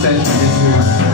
session this morning.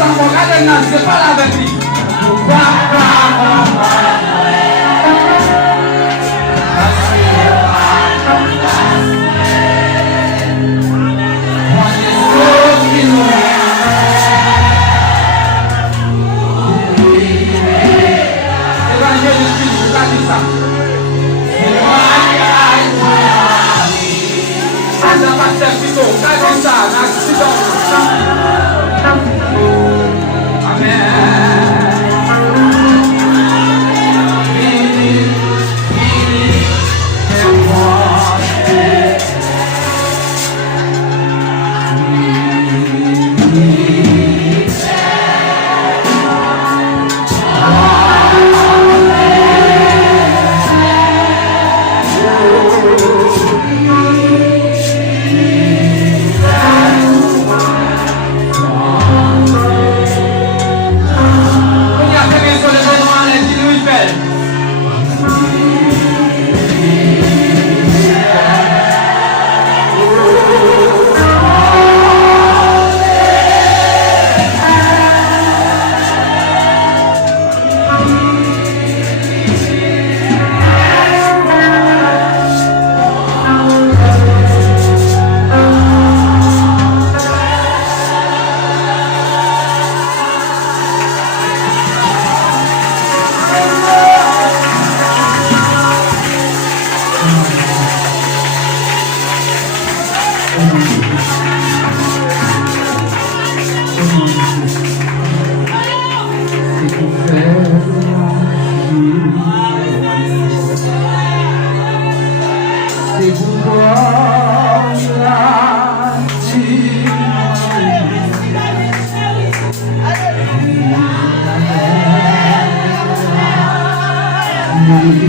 Samogada Yeah.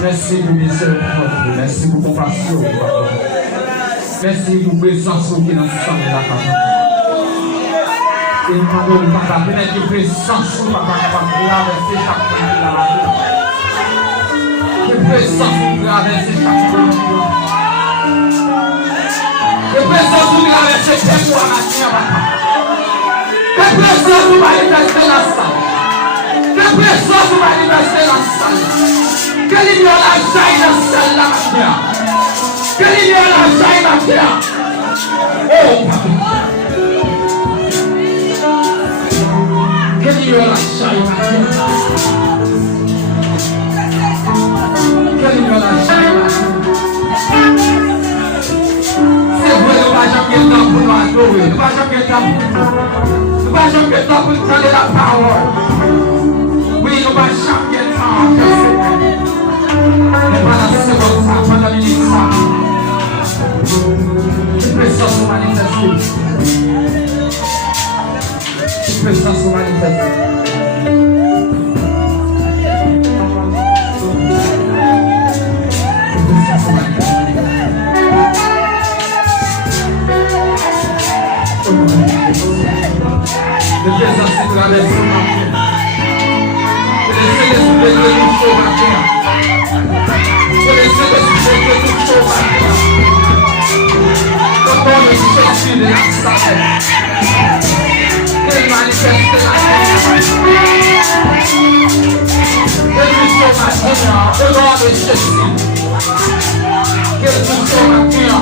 Merci pour miséricorde, merci pour compassion. Merci pour présence qui est dans le sang de la papa. Et nous parlons papa, peut-être que présence qui papa capable de traverser chaque point de la vie. Que présence qui traverse chaque point de la vie. Que présence qui traverse chaque point de la vie. Que présence qui manifeste la salle. Que présence qui manifeste la salle. Que l'union la jaille dans celle là maintenant. Que l'union la jaille maintenant. Oh papa. Que l'union la jaille maintenant. Que l'union la jaille maintenant. C'est vrai, nous n'avons jamais le temps pour nous adorer. Nous n'avons jamais le temps pour nous. Nous n'avons jamais le temps pour nous prendre la parole. Oui, nous n'avons jamais le temps. Mais pendant ce moment, pendant la minute, tu peux s'en manifester. Tu peux s'en manifester. Le présent c'est traversé ma vie. Laissez les souffles de nous sauver ma vie. Laissez les souffles de nous sauver ma vie. Quand on est sorti de la salle, qu'elle manifeste la vie. Qu'elle nous sauve ma vie. Au nom de Jésus. Qu'elle nous sauve ma vie.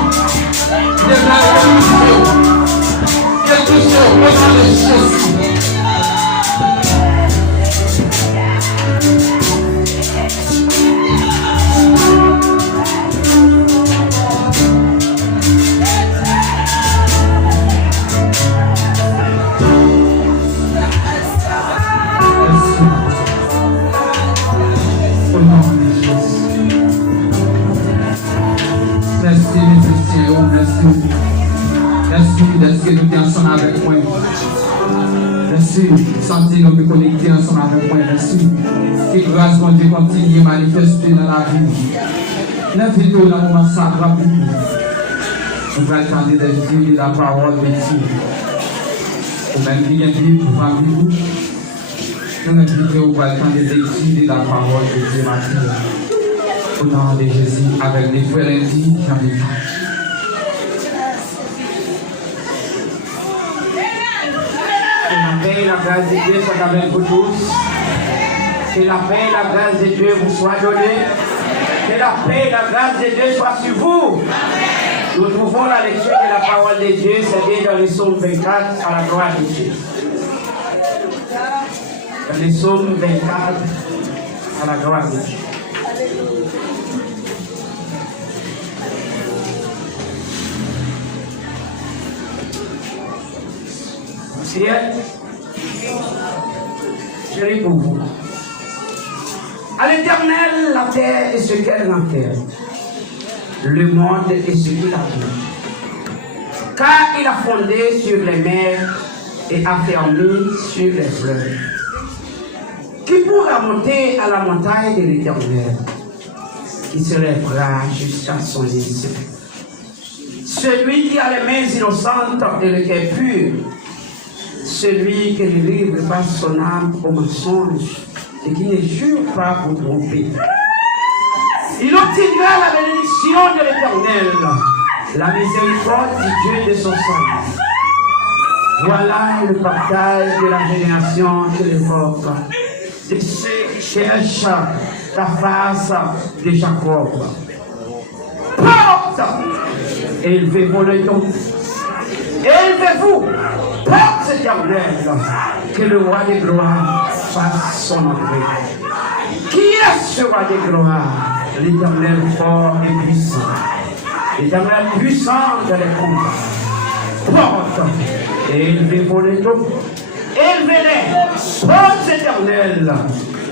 Qu'elle nous sauve. Qu'elle nous sauve au nom de Jésus. Merci que nous sommes ensemble avec moi. Merci, sentir nous connecter ensemble avec moi. Merci. Que grâce mon Dieu continue à manifester dans la vie. La vidéo dans le moment sacré. Nous allons attendre de la parole de Dieu. Ou même qui vient de pour nous. Nous allons attendre d'étudier la parole de Dieu maintenant. Au nom de Jésus, avec les frères intimes, j'invite. Que la grâce de Dieu soit avec vous tous. Que la paix et la grâce de Dieu vous soient données. Que la paix et la grâce de Dieu soient sur vous. Nous trouvons la lecture de la parole de Dieu, c'est dans le psaume 24 à la gloire de Dieu. Dans le psaume 24 à la gloire de Dieu. Ciel, je lis pour vous. À l'Éternel, la terre et ce qu'elle enterre, le monde et ce qu'il habite. Car il a fondé sur les mers et affermi sur les fleuves. Qui pourra monter à la montagne de l'Éternel, qui se lèvera jusqu'à son lit. Celui qui a les mains innocentes et le cœur pur, celui qui ne livre pas son âme au mensonge et qui ne jure pas pour tromper. Il obtiendra la bénédiction de l'Éternel, la miséricorde du Dieu de son sang. Voilà le partage de la génération qui l'évoque, de ceux qui cherchent la face de Jacob. Porte, élevez-vous le don, élevez-vous, porte éternelle, que le roi des gloires fasse son entrée. Qui est ce roi des gloires? L'Éternel fort et puissant, l'Éternel puissant dans les combats. Porte, élevez-vous les dos, élevez-les, porte éternelle,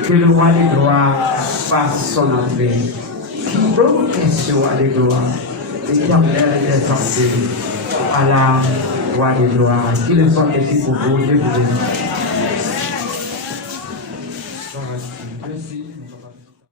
que le roi des gloires fasse son entrée. Qui donc est ce roi des gloires? L'Éternel est entré à la roi des gloires. Qu'il soit ici pour vous, je vous bénis.